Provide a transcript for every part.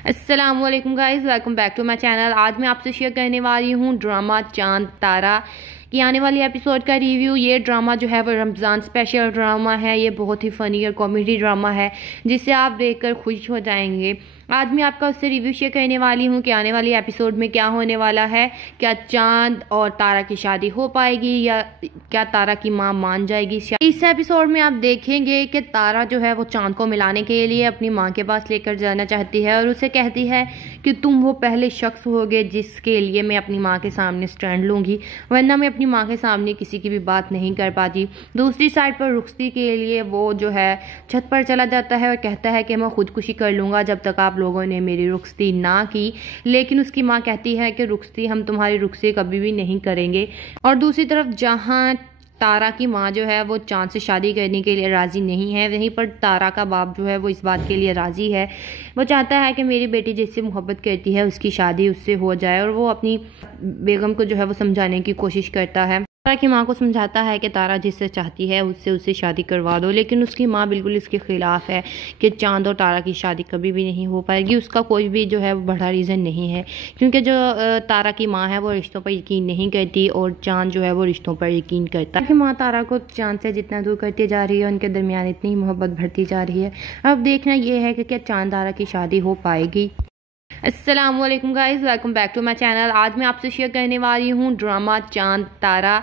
अस्सलामुअलैकुम guys, welcome back to my channel. आज मैं आपसे शेयर करने वाली हूँ ड्रामा चांद तारा की आने वाली एपिसोड का रिव्यू। ये ड्रामा जो है वो रमज़ान स्पेशल ड्रामा है। ये बहुत ही फ़नी और कॉमेडी ड्रामा है जिसे आप देखकर खुश हो जाएंगे। आज मैं आपका उससे रिव्यू शेयर करने वाली हूँ कि आने वाली एपिसोड में क्या होने वाला है। क्या चांद और तारा की शादी हो पाएगी या क्या तारा की माँ मान जाएगी। इस एपिसोड में आप देखेंगे कि तारा जो है वो चांद को मिलाने के लिए अपनी माँ के पास लेकर जाना चाहती है और उसे कहती है कि तुम वो पहले शख्स होगे जिसके लिए मैं अपनी माँ के सामने स्टैंड लूँगी, वरना मैं अपनी माँ के सामने किसी की भी बात नहीं कर पाती। दूसरी साइड पर रुखसती के लिए वो जो है छत पर चला जाता है और कहता है कि मैं खुदकुशी कर लूँगा जब तक आप लोगों ने मेरी रुखसती ना की। लेकिन उसकी माँ कहती है कि रुखसती हम तुम्हारी रुखसती कभी भी नहीं करेंगे। और दूसरी तरफ जहाँ तारा की माँ जो है वो चांद से शादी करने के लिए राज़ी नहीं है, वहीं पर तारा का बाप जो है वो इस बात के लिए राज़ी है। वो चाहता है कि मेरी बेटी जिससे मोहब्बत करती है उसकी शादी उससे हो जाए और वो अपनी बेगम को जो है वो समझाने की कोशिश करता है। तारा की माँ को समझाता है कि तारा जिससे चाहती है उससे शादी करवा दो, लेकिन उसकी माँ बिल्कुल इसके ख़िलाफ़ है कि चांद और तारा की शादी कभी भी नहीं हो पाएगी। उसका कोई भी जो है वो बड़ा रीज़न नहीं है, क्योंकि जो तारा की माँ है वो रिश्तों पर यकीन नहीं करती और चांद जो है वो रिश्तों पर यकीन करता है। माँ तारा को चांद से जितना दूर करती जा रही है उनके दरमियान इतनी मोहब्बत बढ़ती जा रही है। अब देखना यह है कि क्या चांद तारा की शादी हो पाएगी। अस्सलामुअलैकुम guys, welcome back to my channel. आज मैं आपसे शेयर करने वाली हूँ ड्रामा चांद तारा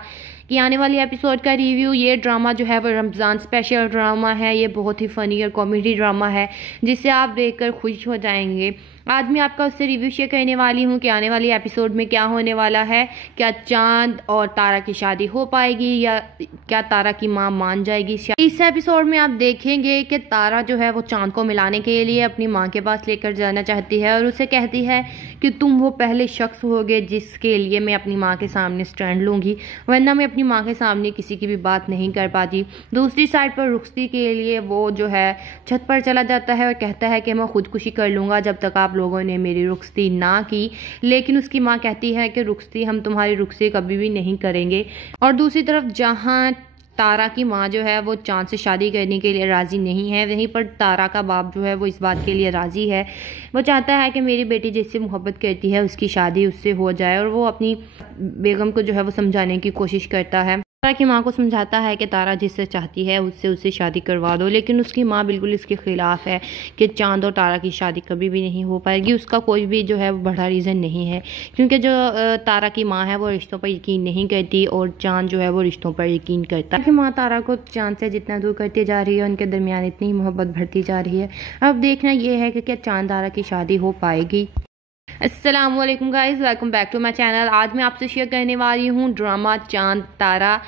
की आने वाली एपिसोड का रिव्यू। ये ड्रामा जो है वो रमज़ान स्पेशल ड्रामा है। ये बहुत ही फ़नी और कॉमेडी ड्रामा है जिसे आप देखकर खुश हो जाएंगे। आज मैं आपका उससे रिव्यू शेयर करने वाली हूँ कि आने वाली एपिसोड में क्या होने वाला है। क्या चांद और तारा की शादी हो पाएगी या क्या तारा की माँ मान जाएगी। इस एपिसोड में आप देखेंगे कि तारा जो है वो चांद को मिलाने के लिए अपनी माँ के पास लेकर जाना चाहती है और उसे कहती है कि तुम वो पहले शख्स होगे जिसके लिए मैं अपनी माँ के सामने स्टैंड लूँगी, वरना मैं अपनी माँ के सामने किसी की भी बात नहीं कर पाती। दूसरी साइड पर रुखसती के लिए वो जो है छत पर चला जाता है और कहता है कि मैं खुदकुशी कर लूँगा जब तक आप लोगों ने मेरी रुखसती ना की। लेकिन उसकी माँ कहती है कि रुखसती हम तुम्हारी रुखसती कभी भी नहीं करेंगे। और दूसरी तरफ जहाँ तारा की माँ जो है वो चांद से शादी करने के लिए राज़ी नहीं है, वहीं पर तारा का बाप जो है वो इस बात के लिए राज़ी है। वो चाहता है कि मेरी बेटी जिससे मोहब्बत करती है उसकी शादी उससे हो जाए और वो अपनी बेगम को जो है वो समझाने की कोशिश करता है। तारा की माँ को समझाता है कि तारा जिससे चाहती है उससे शादी करवा दो, लेकिन उसकी माँ बिल्कुल इसके ख़िलाफ़ है कि चांद और तारा की शादी कभी भी नहीं हो पाएगी। उसका कोई भी जो है वो बड़ा रीज़न नहीं है, क्योंकि जो तारा की माँ है वो रिश्तों पर यकीन नहीं करती और चांद जो है वो रिश्तों पर यकीन करता है। माँ तारा को चांद से जितना दूर करती जा रही है उनके दरमियान इतनी मोहब्बत बढ़ती जा रही है। अब देखना यह है कि क्या चांद तारा की शादी हो पाएगी। अस्सलामुअलैकुम guys, welcome back to my channel. आज मैं आपसे शेयर करने वाली हूँ ड्रामा चांद तारा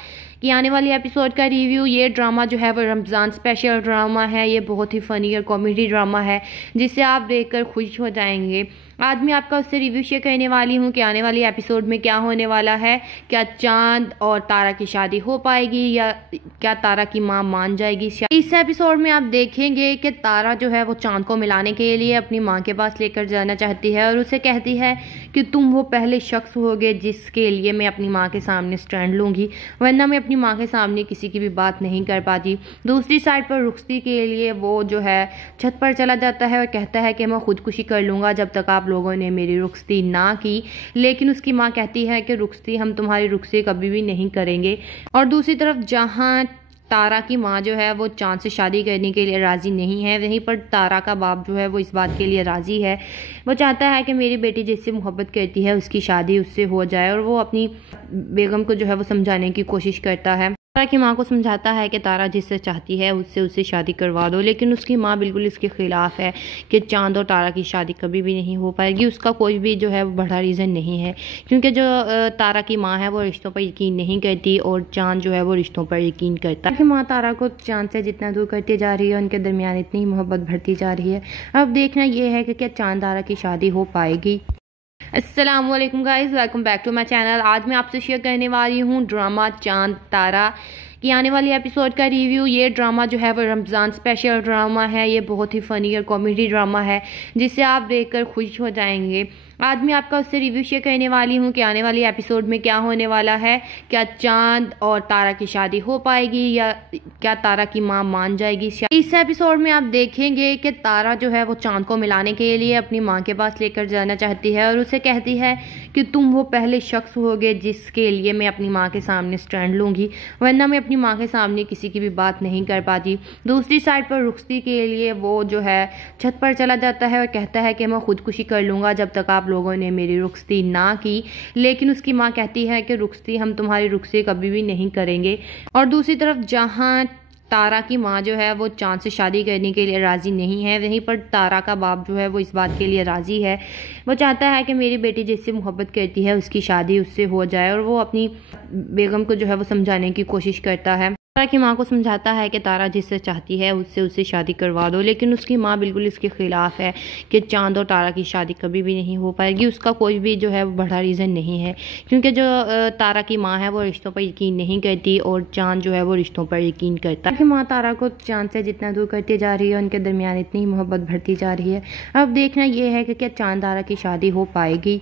की आने वाली एपिसोड का रिव्यू। ये ड्रामा जो है वो रमज़ान स्पेशल ड्रामा है। ये बहुत ही फ़नी और कॉमेडी ड्रामा है जिसे आप देखकर खुश हो जाएंगे। आज मैं आपका उससे रिव्यू शेयर करने वाली हूँ कि आने वाली एपिसोड में क्या होने वाला है। क्या चांद और तारा की शादी हो पाएगी या क्या तारा की माँ मान जाएगी। इस एपिसोड में आप देखेंगे कि तारा जो है वो चांद को मिलाने के लिए अपनी माँ के पास लेकर जाना चाहती है और उसे कहती है कि तुम वो पहले शख्स होगे जिसके लिए मैं अपनी माँ के सामने स्टैंड लूँगी, वरना मैं अपनी माँ के सामने किसी की भी बात नहीं कर पाती। दूसरी साइड पर रुखसती के लिए वो जो है छत पर चला जाता है और कहता है कि मैं खुदकुशी कर लूँगा जब तक आप लोगों ने मेरी रुखसती ना की। लेकिन उसकी माँ कहती है कि रुखसती हम तुम्हारी रुखसती कभी भी नहीं करेंगे। और दूसरी तरफ जहाँ तारा की माँ जो है वो चांद से शादी करने के लिए राज़ी नहीं है, वहीं पर तारा का बाप जो है वो इस बात के लिए राज़ी है। वो चाहता है कि मेरी बेटी जिससे मोहब्बत करती है उसकी शादी उससे हो जाए और वो अपनी बेगम को जो है वो समझाने की कोशिश करता है। तारा की माँ को समझाता है कि तारा जिससे चाहती है उससे शादी करवा दो, लेकिन उसकी माँ बिल्कुल इसके ख़िलाफ़ है कि चांद और तारा की शादी कभी भी नहीं हो पाएगी। उसका कोई भी जो है वो बड़ा रीज़न नहीं है, क्योंकि जो तारा की माँ है वो रिश्तों पर यकीन नहीं करती और चांद जो है वो रिश्तों पर यकीन करता है। माँ तारा को चांद से जितना दूर करती जा रही है उनके दरमियान इतनी मोहब्बत बढ़ती जा रही है। अब देखना यह है कि क्या चांद तारा की शादी हो पाएगी। अस्सलामुअलैकुम guys, welcome back to my channel. आज मैं आपसे शेयर करने वाली हूँ ड्रामा चांद तारा की आने वाली एपिसोड का रिव्यू। ये ड्रामा जो है वो रमज़ान स्पेशल ड्रामा है। ये बहुत ही फ़नी और कॉमेडी ड्रामा है जिसे आप देखकर खुश हो जाएंगे। आज मैं आपका उससे रिव्यू शेयर करने वाली हूँ कि आने वाली एपिसोड में क्या होने वाला है। क्या चांद और तारा की शादी हो पाएगी या क्या तारा की माँ मान जाएगी। इस एपिसोड में आप देखेंगे कि तारा जो है वो चांद को मिलाने के लिए अपनी माँ के पास लेकर जाना चाहती है और उसे कहती है कि तुम वो पहले शख्स होगे जिसके लिए मैं अपनी माँ के सामने स्टैंड लूँगी, वरना मैं अपनी माँ के सामने किसी की भी बात नहीं कर पाती। दूसरी साइड पर रुखसती के लिए वो जो है छत पर चला जाता है और कहता है कि मैं खुदकुशी कर लूँगा जब तक आप लोगों ने मेरी रुखसती ना की। लेकिन उसकी माँ कहती है कि रुखसती हम तुम्हारी रुखसती कभी भी नहीं करेंगे। और दूसरी तरफ जहाँ तारा की माँ जो है वो चांद से शादी करने के लिए राज़ी नहीं है, वहीं पर तारा का बाप जो है वो इस बात के लिए राज़ी है। वो चाहता है कि मेरी बेटी जिससे मोहब्बत करती है उसकी शादी उससे हो जाए और वो अपनी बेगम को जो है वो समझाने की कोशिश करता है। तारा की माँ को समझाता है कि तारा जिससे चाहती है उससे शादी करवा दो, लेकिन उसकी माँ बिल्कुल इसके खिलाफ है कि चांद और तारा की शादी कभी भी नहीं हो पाएगी। उसका कोई भी जो है वो बड़ा रीज़न नहीं है, क्योंकि जो तारा की माँ है वो रिश्तों पर यकीन नहीं करती और चांद जो है वो रिश्तों पर यकीन करता है। कि माँ तारा को चांद से जितना दूर करती जा रही है उनके दरमियान इतनी मोहब्बत बढ़ती जा रही है। अब देखना यह है कि क्या चांद तारा की शादी हो पाएगी।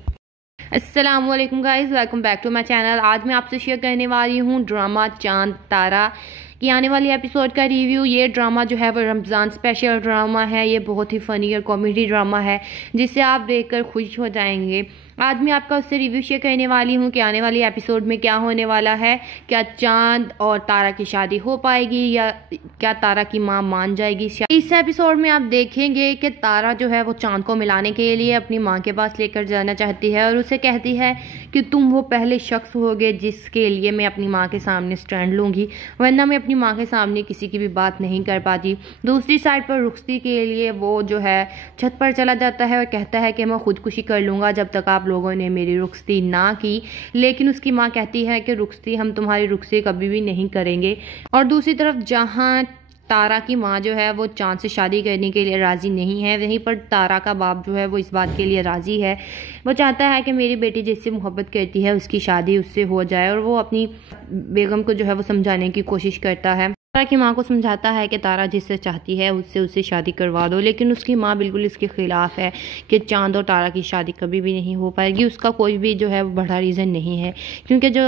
अस्सलामुअलैकुम guys, welcome back to my channel. आज मैं आपसे शेयर करने वाली हूँ ड्रामा चांद तारा की आने वाली एपिसोड का रिव्यू। ये ड्रामा जो है वो रमज़ान स्पेशल ड्रामा है। ये बहुत ही फ़नी और कॉमेडी ड्रामा है जिसे आप देखकर खुश हो जाएंगे। आज मैं आपका उससे रिव्यू शेयर करने वाली हूँ कि आने वाली एपिसोड में क्या होने वाला है। क्या चांद और तारा की शादी हो पाएगी या क्या तारा की माँ मान जाएगी। इस एपिसोड में आप देखेंगे कि तारा जो है वो चांद को मिलाने के लिए अपनी माँ के पास लेकर जाना चाहती है और उसे कहती है कि तुम वो पहले शख्स होगे जिसके लिए मैं अपनी माँ के सामने स्टैंड लूँगी, वरना मैं अपनी माँ के सामने किसी की भी बात नहीं कर पाती। दूसरी साइड पर रुखसती के लिए वो जो है छत पर चला जाता है और कहता है कि मैं खुदकुशी कर लूँगा जब तक आप लोगों ने मेरी रुखसती ना की। लेकिन उसकी माँ कहती है कि रुखसती हम तुम्हारी रुखसती कभी भी नहीं करेंगे। और दूसरी तरफ जहाँ तारा की माँ जो है वो चांद से शादी करने के लिए राज़ी नहीं है, वहीं पर तारा का बाप जो है वो इस बात के लिए राज़ी है। वो चाहता है कि मेरी बेटी जिससे मोहब्बत करती है उसकी शादी उससे हो जाए और वो अपनी बेगम को जो है वो समझाने की कोशिश करता है। तारा की माँ को समझाता है कि तारा जिससे चाहती है उससे शादी करवा दो, लेकिन उसकी माँ बिल्कुल इसके खिलाफ है कि चांद और तारा की शादी कभी भी नहीं हो पाएगी। उसका कोई भी जो है वो बड़ा रीज़न नहीं है, क्योंकि जो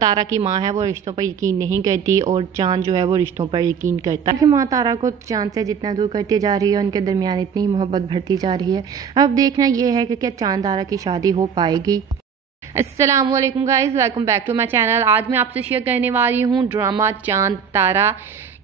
तारा की माँ है वो रिश्तों पर यकीन नहीं करती और चांद जो है वो रिश्तों पर यकीन करता है। कि माँ तारा को चांद से जितना दूर करती जा रही है उनके दरमियान इतनी मोहब्बत बढ़ती जा रही है। अब देखना यह है कि क्या चांद तारा की शादी हो पाएगी। अस्सलामुअलैकुम guys, welcome back to my channel. आज मैं आपसे शेयर करने वाली हूँ ड्रामा चांद तारा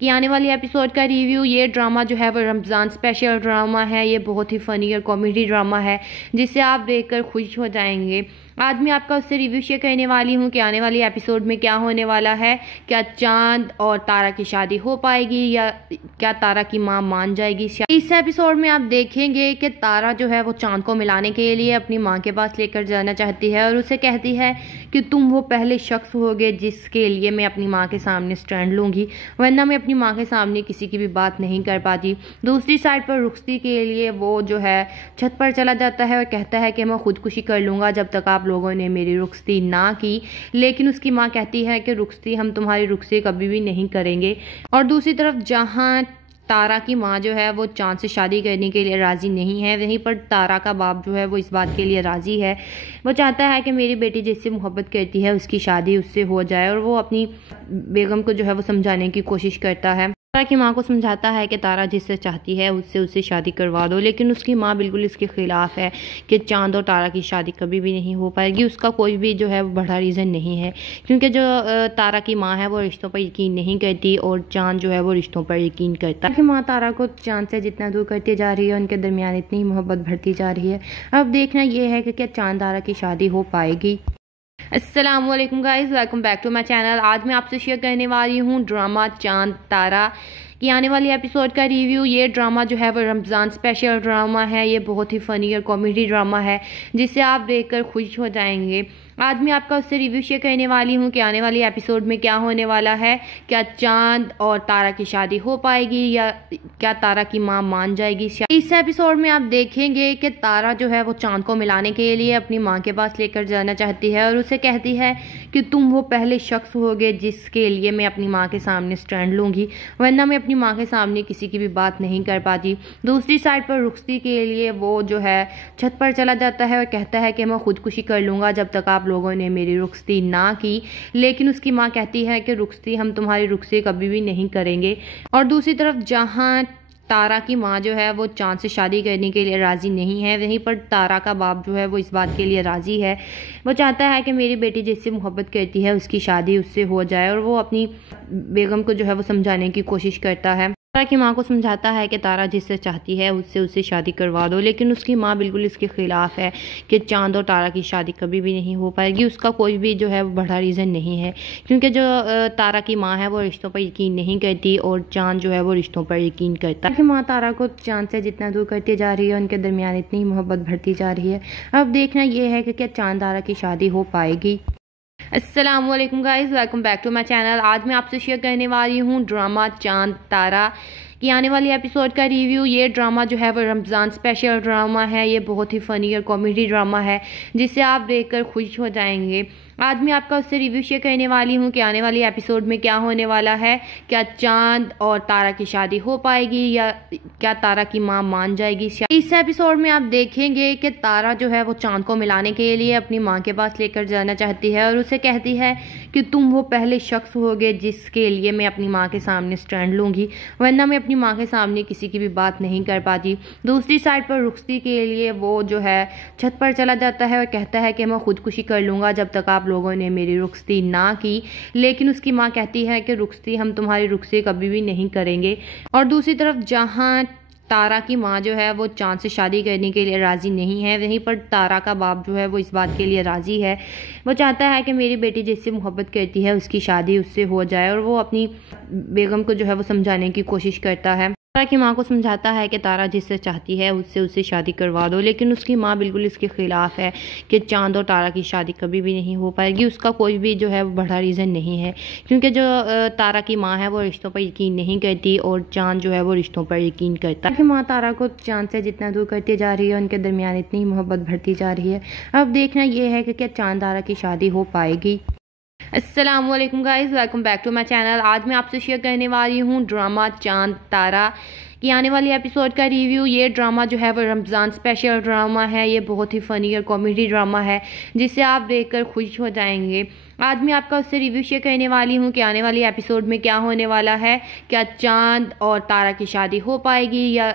की आने वाली एपिसोड का रिव्यू। ये ड्रामा जो है वो रमज़ान स्पेशल ड्रामा है। ये बहुत ही फ़नी और कॉमेडी ड्रामा है जिसे आप देखकर खुश हो जाएंगे। आज मैं आपका उससे रिव्यू शेयर करने वाली हूँ कि आने वाली एपिसोड में क्या होने वाला है। क्या चांद और तारा की शादी हो पाएगी या क्या तारा की माँ मान जाएगी। इस एपिसोड में आप देखेंगे कि तारा जो है वो चांद को मिलाने के लिए अपनी माँ के पास लेकर जाना चाहती है और उसे कहती है कि तुम वो पहले शख्स होगे जिसके लिए मैं अपनी माँ के सामने स्टैंड लूँगी, वरना मैं अपनी माँ के सामने किसी की भी बात नहीं कर पाती। दूसरी साइड पर रुखसती के लिए वो जो है छत पर चला जाता है और कहता है कि मैं खुदकुशी कर लूँगा जब तक आप लोगों ने मेरी रुखसती ना की। लेकिन उसकी माँ कहती है कि रुखसती हम तुम्हारी रुखसती कभी भी नहीं करेंगे। और दूसरी तरफ जहाँ तारा की माँ जो है वो चांद से शादी करने के लिए राज़ी नहीं है, वहीं पर तारा का बाप जो है वो इस बात के लिए राज़ी है। वो चाहता है कि मेरी बेटी जिससे मोहब्बत करती है उसकी शादी उससे हो जाए और वो अपनी बेगम को जो है वो समझाने की कोशिश करता है। तारा की माँ को समझाता है कि तारा जिससे चाहती है उससे शादी करवा दो, लेकिन उसकी माँ बिल्कुल इसके खिलाफ है कि चांद और तारा की शादी कभी भी नहीं हो पाएगी। उसका कोई भी जो है वो बड़ा रीज़न नहीं है, क्योंकि जो तारा की माँ है वो रिश्तों पर यकीन नहीं करती और चांद जो है वो रिश्तों पर यकीन करता है। कि माँ तारा को चांद से जितना दूर करती जा रही है उनके दरमियान इतनी मोहब्बत बढ़ती जा रही है। अब देखना यह है कि क्या चांद तारा की शादी हो पाएगी। अस्सलामुअलैकुम guys, welcome back to my channel. आज मैं आपसे शेयर करने वाली हूँ ड्रामा चांद तारा की आने वाली एपिसोड का रिव्यू। ये ड्रामा जो है वो रमज़ान स्पेशल ड्रामा है। ये बहुत ही फ़नी और कॉमेडी ड्रामा है जिसे आप देखकर खुश हो जाएंगे। आज मैं आपका उससे रिव्यू शेयर करने वाली हूँ कि आने वाली एपिसोड में क्या होने वाला है। क्या चांद और तारा की शादी हो पाएगी या क्या तारा की माँ मान जाएगी। इस एपिसोड में आप देखेंगे कि तारा जो है वो चांद को मिलाने के लिए अपनी माँ के पास लेकर जाना चाहती है और उसे कहती है कि तुम वो पहले शख्स होगे जिसके लिए मैं अपनी माँ के सामने स्टैंड लूँगी, वरना मैं अपनी माँ के सामने किसी की भी बात नहीं कर पाती। दूसरी साइड पर रुखसती के लिए वो जो है छत पर चला जाता है और कहता है कि मैं खुदकुशी कर लूँगा जब तक आप लोगों ने मेरी रुखसती ना की। लेकिन उसकी माँ कहती है कि रुखसती हम तुम्हारी रुखसती कभी भी नहीं करेंगे। और दूसरी तरफ जहाँ तारा की माँ जो है वो चांद से शादी करने के लिए राज़ी नहीं है, वहीं पर तारा का बाप जो है वो इस बात के लिए राज़ी है। वो चाहता है कि मेरी बेटी जिससे मोहब्बत करती है उसकी शादी उससे हो जाए और वो अपनी बेगम को जो है वो समझाने की कोशिश करता है। तारा की माँ को समझाता है कि तारा जिससे चाहती है उससे शादी करवा दो, लेकिन उसकी माँ बिल्कुल इसके खिलाफ है कि चांद और तारा की शादी कभी भी नहीं हो पाएगी। उसका कोई भी जो है वो बड़ा रीज़न नहीं है, क्योंकि जो तारा की माँ है वो रिश्तों पर यकीन नहीं करती और चांद जो है वो रिश्तों पर यकीन करता है। माँ तारा को चांद से जितना दूर करती जा रही है उनके दरमियान इतनी मोहब्बत बढ़ती जा रही है। अब देखना ये है कि क्या चांद तारा की शादी हो पाएगी। अस्सलाम वालेकुम guys, welcome back to my channel. आज मैं आपसे शेयर करने वाली हूँ ड्रामा चांद तारा की आने वाली एपिसोड का रिव्यू। ये ड्रामा जो है वो रमज़ान स्पेशल ड्रामा है। ये बहुत ही फ़नी और कॉमेडी ड्रामा है जिसे आप देखकर खुश हो जाएंगे। आज मैं आपका उससे रिव्यू शेयर करने वाली हूँ कि आने वाली एपिसोड में क्या होने वाला है। क्या चांद और तारा की शादी हो पाएगी या क्या तारा की माँ मान जाएगी। इस एपिसोड में आप देखेंगे कि तारा जो है वो चांद को मिलाने के लिए अपनी माँ के पास लेकर जाना चाहती है और उसे कहती है कि तुम वो पहले शख्स होगे जिसके लिए मैं अपनी माँ के सामने स्टैंड लूँगी, वरना मैं अपनी माँ के सामने किसी की भी बात नहीं कर पाती। दूसरी साइड पर रुखसती के लिए वो जो है छत पर चला जाता है और कहता है कि मैं खुदकुशी कर लूँगा जब तक आप लोगों ने मेरी रुखसती ना की। लेकिन उसकी माँ कहती है कि रुखसती हम तुम्हारी रुखसती कभी भी नहीं करेंगे। और दूसरी तरफ जहाँ तारा की माँ जो है वो चांद से शादी करने के लिए राज़ी नहीं है, वहीं पर तारा का बाप जो है वो इस बात के लिए राज़ी है। वो चाहता है कि मेरी बेटी जिससे मोहब्बत करती है उसकी शादी उससे हो जाए और वो अपनी बेगम को जो है वो समझाने की कोशिश करता है। तारा की माँ को समझाता है कि तारा जिससे चाहती है उससे शादी करवा दो, लेकिन उसकी माँ बिल्कुल इसके खिलाफ है कि चांद और तारा की शादी कभी भी नहीं हो पाएगी। उसका कोई भी जो है वो बड़ा रीज़न नहीं है, क्योंकि जो तारा की माँ है वो रिश्तों पर यकीन नहीं करती और चांद जो है वो रिश्तों पर यकीन करता है। माँ तारा को चांद से जितना दूर करती जा रही है उनके दरमियान इतनी मोहब्बत बढ़ती जा रही है। अब देखना ये है कि क्या चांद तारा की शादी हो पाएगी। अस्सलाम वालेकुम guys, welcome back to my channel. आज मैं आपसे शेयर करने वाली हूँ ड्रामा चांद तारा की आने वाली एपिसोड का रिव्यू। ये ड्रामा जो है वो रमज़ान स्पेशल ड्रामा है। ये बहुत ही फ़नी और कॉमेडी ड्रामा है जिसे आप देखकर खुश हो जाएंगे। आज मैं आपका उससे रिव्यू शेयर करने वाली हूँ कि आने वाली एपिसोड में क्या होने वाला है। क्या चांद और तारा की शादी हो पाएगी या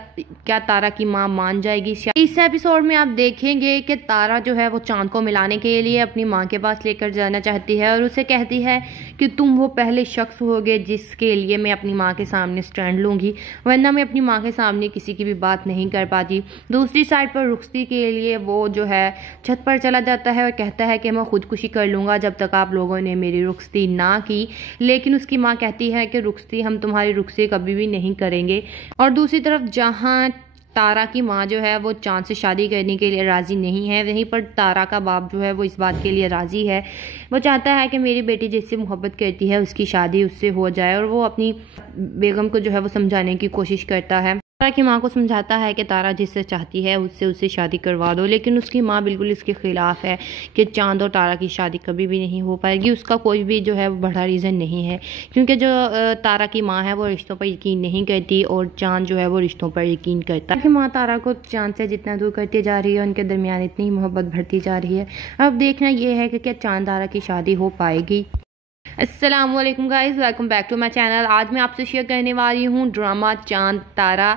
क्या तारा की माँ मान जाएगी। इस एपिसोड में आप देखेंगे कि तारा जो है वो चांद को मिलाने के लिए अपनी माँ के पास लेकर जाना चाहती है और उसे कहती है कि तुम वो पहले शख्स होगे जिसके लिए मैं अपनी माँ के सामने स्टैंड लूँगी, वरना मैं अपनी माँ के सामने किसी की भी बात नहीं कर पाती। दूसरी साइड पर रुखसती के लिए वो जो है छत पर चला जाता है और कहता है कि मैं खुदकुशी कर लूँगा जब तक आप लोगों ने मेरी रुखसती ना की। लेकिन उसकी माँ कहती है कि रुखसती हम तुम्हारी रुखसती कभी भी नहीं करेंगे। और दूसरी तरफ जहाँ तारा की माँ जो है वो चांद से शादी करने के लिए राज़ी नहीं है, वहीं पर तारा का बाप जो है वो इस बात के लिए राज़ी है। वो चाहता है कि मेरी बेटी जिससे मोहब्बत करती है उसकी शादी उससे हो जाए और वो अपनी बेगम को जो है वो समझाने की कोशिश करता है। तारा की माँ को समझाता है कि तारा जिससे चाहती है उससे शादी करवा दो, लेकिन उसकी माँ बिल्कुल इसके खिलाफ है कि चांद और तारा की शादी कभी भी नहीं हो पाएगी। उसका कोई भी जो है वो बड़ा रीज़न नहीं है, क्योंकि जो तारा की माँ है वो रिश्तों पर यकीन नहीं करती और चांद जो है वो रिश्तों पर यकीन करता है। माँ तारा को चांद से जितना दूर करती जा रही है उनके दरमियान इतनी मोहब्बत बढ़ती जा रही है। अब देखना ये है कि क्या चांद तारा की शादी हो पाएगी। अस्सलाम वालेकुम guys, welcome back to my channel. आज मैं आपसे शेयर करने वाली हूँ ड्रामा चांद तारा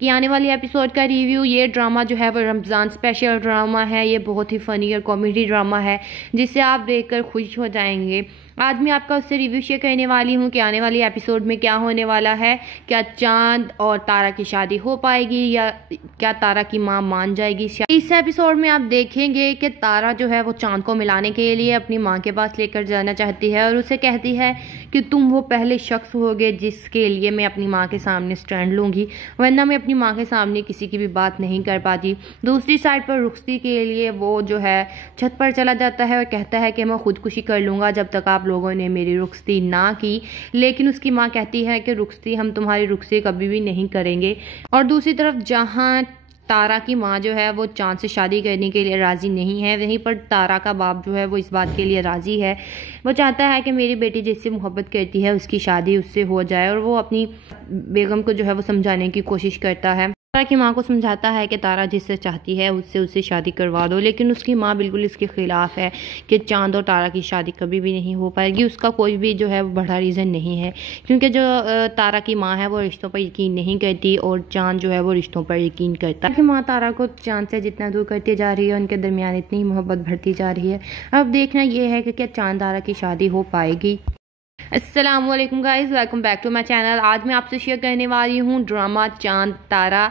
की आने वाली एपिसोड का रिव्यू। ये ड्रामा जो है वो रमज़ान स्पेशल ड्रामा है। ये बहुत ही फ़नी और कॉमेडी ड्रामा है जिसे आप देखकर खुश हो जाएंगे। आज मैं आपका उससे रिव्यू शेयर करने वाली हूँ कि आने वाली एपिसोड में क्या होने वाला है। क्या चांद और तारा की शादी हो पाएगी या क्या तारा की माँ मान जाएगी। इस एपिसोड में आप देखेंगे कि तारा जो है वो चांद को मिलाने के लिए अपनी माँ के पास लेकर जाना चाहती है और उसे कहती है कि तुम वो पहले शख्स होगे जिसके लिए मैं अपनी माँ के सामने स्टैंड लूँगी, वरना मैं अपनी माँ के सामने किसी की भी बात नहीं कर पाती। दूसरी साइड पर रुखसती के लिए वो जो है छत पर चला जाता है और कहता है कि मैं खुदकुशी कर लूँगा जब तक आप लोगों ने मेरी रुखसती ना की। लेकिन उसकी माँ कहती है कि रुखसती हम तुम्हारी रुखसती कभी भी नहीं करेंगे। और दूसरी तरफ जहाँ तारा की माँ जो है वो चांद से शादी करने के लिए राज़ी नहीं है, वहीं पर तारा का बाप जो है वो इस बात के लिए राज़ी है। वो चाहता है कि मेरी बेटी जिससे मोहब्बत करती है उसकी शादी उससे हो जाए और वो अपनी बेगम को जो है वो समझाने की कोशिश करता है। तारा की माँ को समझाता है कि तारा जिससे चाहती है उससे शादी करवा दो, लेकिन उसकी माँ बिल्कुल इसके खिलाफ़ है कि चांद और तारा की शादी कभी भी नहीं हो पाएगी। उसका कोई भी जो है वो बड़ा रीज़न नहीं है, क्योंकि जो तारा की माँ है वो रिश्तों पर यकीन नहीं करती और चांद जो है वो रिश्तों पर यकीन करता है। माँ तारा को चांद से जितना दूर करती जा रही है उनके दरमियान इतनी मोहब्बत बढ़ती जा रही है। अब देखना ये है कि क्या चांद तारा की शादी हो पाएगी। अस्सलाम वालेकुम guys, welcome back to my channel. आज मैं आपसे शेयर करने वाली हूँ ड्रामा चांद तारा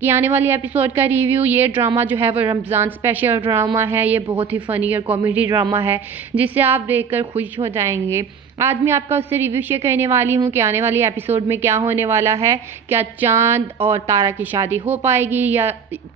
की आने वाली एपिसोड का रिव्यू। ये ड्रामा जो है वो रमज़ान स्पेशल ड्रामा है। ये बहुत ही फ़नी और कॉमेडी ड्रामा है जिसे आप देखकर खुश हो जाएंगे। आज मैं आपका उससे रिव्यू शेयर करने वाली हूँ कि आने वाली एपिसोड में क्या होने वाला है। क्या चांद और तारा की शादी हो पाएगी या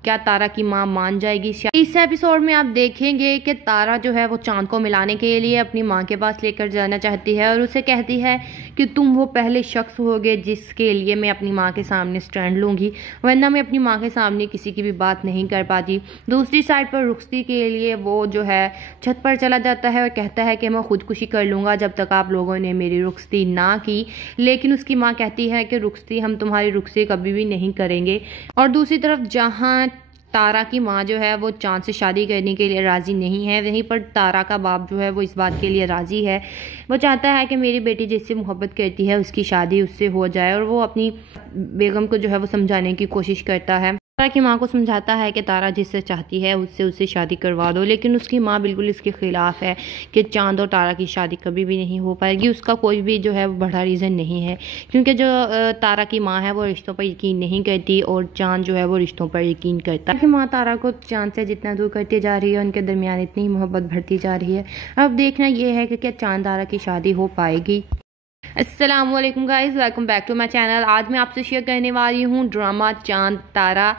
क्या तारा की माँ मान जाएगी। इस एपिसोड में आप देखेंगे कि तारा जो है वो चांद को मिलाने के लिए अपनी माँ के पास लेकर जाना चाहती है और उसे कहती है कि तुम वो पहले शख्स होगे जिसके लिए मैं अपनी माँ के सामने स्टैंड लूँगी, वरना मैं अपनी माँ के सामने किसी की भी बात नहीं कर पाती। दूसरी साइड पर रुखसती के लिए वो जो है छत पर चला जाता है और कहता है कि मैं खुदकुशी कर लूँगा जब तक आप लोगों ने मेरी रुखसती ना की। लेकिन उसकी माँ कहती है कि रुखसती हम तुम्हारी रुखसती कभी भी नहीं करेंगे। और दूसरी तरफ जहाँ तारा की माँ जो है वो चांद से शादी करने के लिए राज़ी नहीं है, वहीं पर तारा का बाप जो है वो इस बात के लिए राज़ी है। वो चाहता है कि मेरी बेटी जिससे मोहब्बत करती है उसकी शादी उससे हो जाए और वो अपनी बेगम को जो है वो समझाने की कोशिश करता है। तारा की माँ को समझाता है कि तारा जिससे चाहती है उससे शादी करवा दो, लेकिन उसकी माँ बिल्कुल इसके खिलाफ़ है कि चांद और तारा की शादी कभी भी नहीं हो पाएगी। उसका कोई भी जो है वो बड़ा रीज़न नहीं है, क्योंकि जो तारा की माँ है वो रिश्तों पर यकीन नहीं करती और चांद जो है वो रिश्तों पर यकीन करता है। माँ तारा को चांद से जितना दूर करती जा रही है उनके दरमियान इतनी मोहब्बत बढ़ती जा रही है। अब देखना ये है कि क्या चांद तारा की शादी हो पाएगी। अस्सलाम वालेकुम guys, welcome back to my channel. आज मैं आपसे शेयर करने वाली हूँ ड्रामा चांद तारा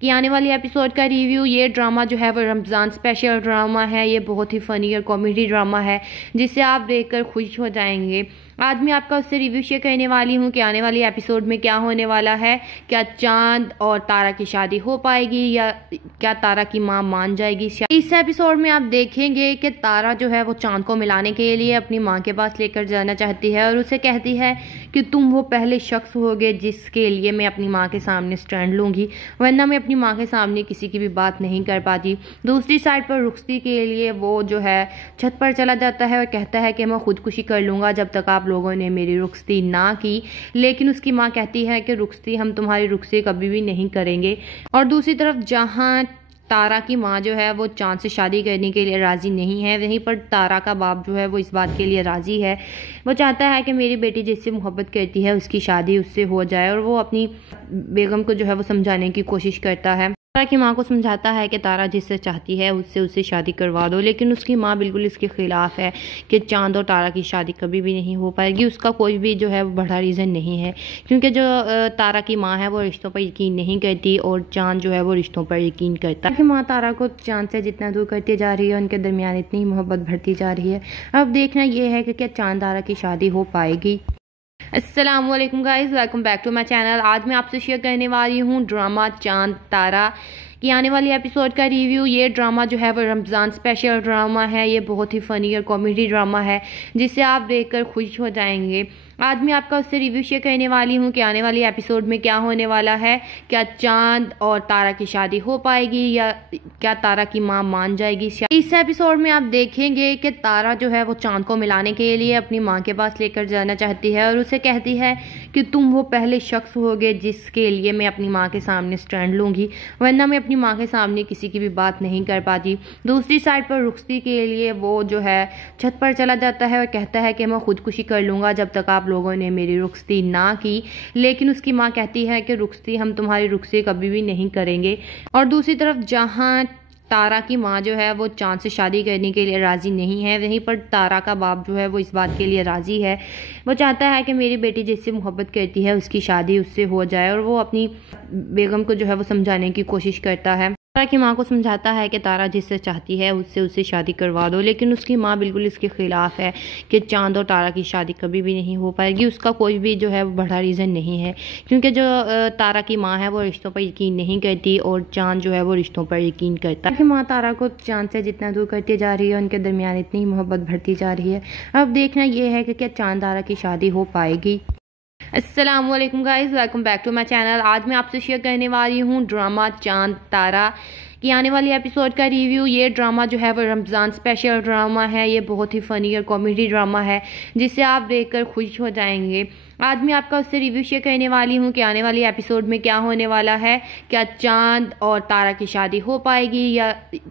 की आने वाली एपिसोड का रिव्यू। ये ड्रामा जो है वो रमज़ान स्पेशल ड्रामा है। ये बहुत ही फ़नी और कॉमेडी ड्रामा है जिसे आप देखकर खुश हो जाएंगे। आज मैं आपका उससे रिव्यू शेयर करने वाली हूँ कि आने वाली एपिसोड में क्या होने वाला है। क्या चांद और तारा की शादी हो पाएगी या क्या तारा की माँ मान जाएगी। इस एपिसोड में आप देखेंगे कि तारा जो है वो चांद को मिलाने के लिए अपनी माँ के पास लेकर जाना चाहती है और उसे कहती है कि तुम वो पहले शख्स होगे जिसके लिए मैं अपनी माँ के सामने स्टैंड लूँगी, वरना मैं अपनी माँ के सामने किसी की भी बात नहीं कर पाती। दूसरी साइड पर रुखसती के लिए वो जो है छत पर चला जाता है और कहता है कि मैं खुदकुशी कर लूँगा जब तक आप लोगों ने मेरी रुखसती ना की। लेकिन उसकी माँ कहती है कि रुखसती हम तुम्हारी रुखसती कभी भी नहीं करेंगे। और दूसरी तरफ जहाँ तारा की माँ जो है वो चांद से शादी करने के लिए राज़ी नहीं है, वहीं पर तारा का बाप जो है वो इस बात के लिए राज़ी है। वो चाहता है कि मेरी बेटी जिससे मोहब्बत करती है उसकी शादी उससे हो जाए और वो अपनी बेगम को जो है वो समझाने की कोशिश करता है। तारा की माँ को समझाता है कि तारा जिससे चाहती है उससे शादी करवा दो, लेकिन उसकी माँ बिल्कुल इसके खिलाफ़ है कि चांद और तारा की शादी कभी भी नहीं हो पाएगी। उसका कोई भी जो है वो बड़ा रीज़न नहीं है, क्योंकि जो तारा की माँ है वो रिश्तों पर यकीन नहीं करती और चांद जो है वो रिश्तों पर यकीन करता है। माँ तारा को चांद से जितना दूर करती जा रही है उनके दरमियान इतनी मोहब्बत बढ़ती जा रही है। अब देखना ये है कि क्या चांद तारा की शादी हो पाएगी। अस्सलाम वालेकुम guys, welcome back to my channel. आज मैं आपसे शेयर करने वाली हूँ ड्रामा चांद तारा की आने वाली एपिसोड का रिव्यू। ये ड्रामा जो है वो रमज़ान स्पेशल ड्रामा है। ये बहुत ही फ़नी और कॉमेडी ड्रामा है जिसे आप देखकर खुश हो जाएंगे। आज मैं आपका उससे रिव्यू शेयर करने वाली हूँ कि आने वाली एपिसोड में क्या होने वाला है। क्या चांद और तारा की शादी हो पाएगी या क्या तारा की माँ मान जाएगी। इस एपिसोड में आप देखेंगे कि तारा जो है वो चांद को मिलाने के लिए अपनी माँ के पास लेकर जाना चाहती है और उसे कहती है कि तुम वो पहले शख्स होगे जिसके लिए मैं अपनी माँ के सामने स्टैंड लूँगी, वरना मैं अपनी माँ के सामने किसी की भी बात नहीं कर पाती। दूसरी साइड पर रुखसती के लिए वो जो है छत पर चला जाता है और कहता है कि मैं खुदकुशी कर लूँगा जब तक आप लोगों ने मेरी रुखसती ना की। लेकिन उसकी माँ कहती है कि रुखसती हम तुम्हारी रुखसती कभी भी नहीं करेंगे। और दूसरी तरफ जहाँ तारा की माँ जो है वो चांद से शादी करने के लिए राज़ी नहीं है, वहीं पर तारा का बाप जो है वो इस बात के लिए राज़ी है। वो चाहता है कि मेरी बेटी जिससे मोहब्बत करती है उसकी शादी उससे हो जाए और वो अपनी बेगम को जो है वो समझाने की कोशिश करता है। तारा की माँ को समझाता है कि तारा जिससे चाहती है उससे शादी करवा दो, लेकिन उसकी माँ बिल्कुल इसके खिलाफ है कि चांद और तारा की शादी कभी भी नहीं हो पाएगी। उसका कोई भी जो है वो बड़ा रीज़न नहीं है, क्योंकि जो तारा की माँ है वो रिश्तों पर यकीन नहीं करती और चांद जो है वो रिश्तों पर यकीन करता है। माँ तारा को चांद से जितना दूर करती जा रही है उनके दरमियान इतनी मोहब्बत बढ़ती जा रही है। अब देखना ये है कि क्या चांद तारा की शादी हो पाएगी। अस्सलाम वालेकुम guys, welcome back to my channel. आज मैं आपसे शेयर करने वाली हूँ ड्रामा चांद तारा की आने वाली एपिसोड का रिव्यू। ये ड्रामा जो है वो रमज़ान स्पेशल ड्रामा है। ये बहुत ही फ़नी और कॉमेडी ड्रामा है जिसे आप देखकर खुश हो जाएंगे। आज मैं आपका उससे रिव्यू शेयर करने वाली हूँ कि आने वाली एपिसोड में क्या होने वाला है। क्या चांद और तारा की शादी हो पाएगी या